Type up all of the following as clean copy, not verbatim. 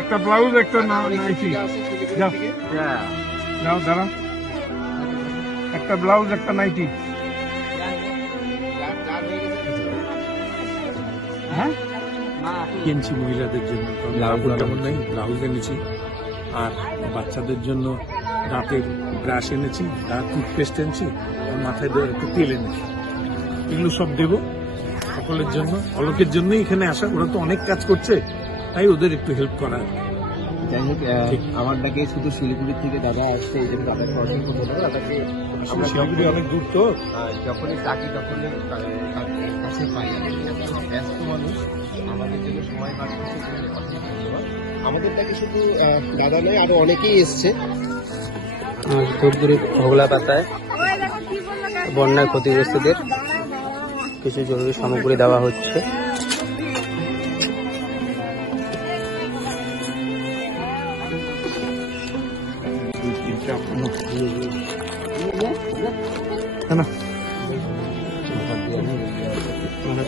একটা ব্লাউজ একটা নাইটি যাও দাঁড়া, একটা ব্লাউজ একটা নাইটি। হ্যাঁ কিনছি মহিলাদের জন্য, তেমন নেই, ব্লাউজ এনেছি। আর বাচ্চাদের জন্য দাঁতের ব্রাশ এনেছি, দাঁত টুথপেস্ট এনেছি, আর মাথায় দেওয়ার একটু তেল এনেছি। এগুলো সব দেবো সকলের জন্য। অলোকের জন্যই এখানে আসা, ওরা তো অনেক কাজ করছে, তাই ওদের একটু হেল্প করা। যাই হোক, আমার ডাকে শুধু শিলিগুড়ি থেকে দাদা আসছে, এই জন্য দাদাকে অসংখ্য ধন্যবাদ। দাদাকে আমরা শিলিগুড়ি অনেক দূর তো, যখনই ডাকি তখনই কাছে পাই। ব্যস্ত মানুষ, আমাদের জন্য সময় বার করছে, অসংখ্য ধন্যবাদ। আমাদের ডাকে শুধু দাদা নয়, আরো অনেকেই এসছে। ধূপগুড়ি হোগলা পাতায় বন্যায় ক্ষতিগ্রস্তদের কিছু জরুরি সামগ্রী দেওয়া হচ্ছে।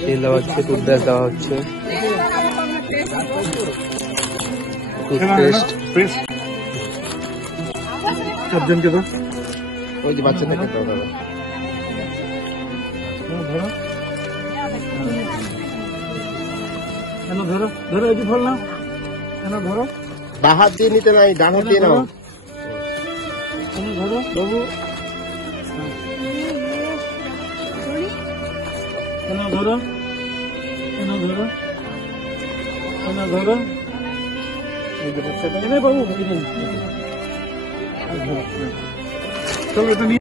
তেল দেওয়া হচ্ছে, টুথব্রাশ দেওয়া হচ্ছে, টুথপেস্ট। চারজনকে তো ওই যে বাচ্চাদেরকে দাও দাদা। ধরো ধরো, এই যে ফল না, ধরো, বাঁ হাত দিয়ে নিতে নাই, ডান হাত দিয়ে নাও। ধরো বাবু, ধরো ধরো ধরো, বাবু চলো এটা নিয়ে